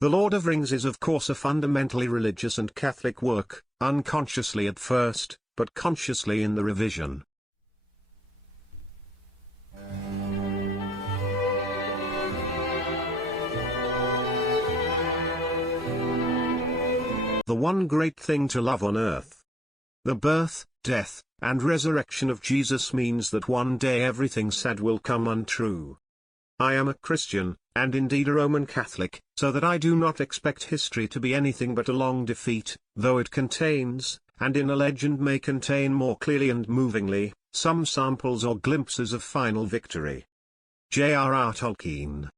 The Lord of Rings is of course a fundamentally religious and Catholic work, unconsciously at first, but consciously in the revision. The one great thing to love on earth. The birth, death, and resurrection of Jesus means that one day everything said will come untrue. I am a Christian, and indeed a Roman Catholic, so that I do not expect history to be anything but a long defeat, though it contains, and in a legend may contain more clearly and movingly, some samples or glimpses of final victory. J.R.R. Tolkien.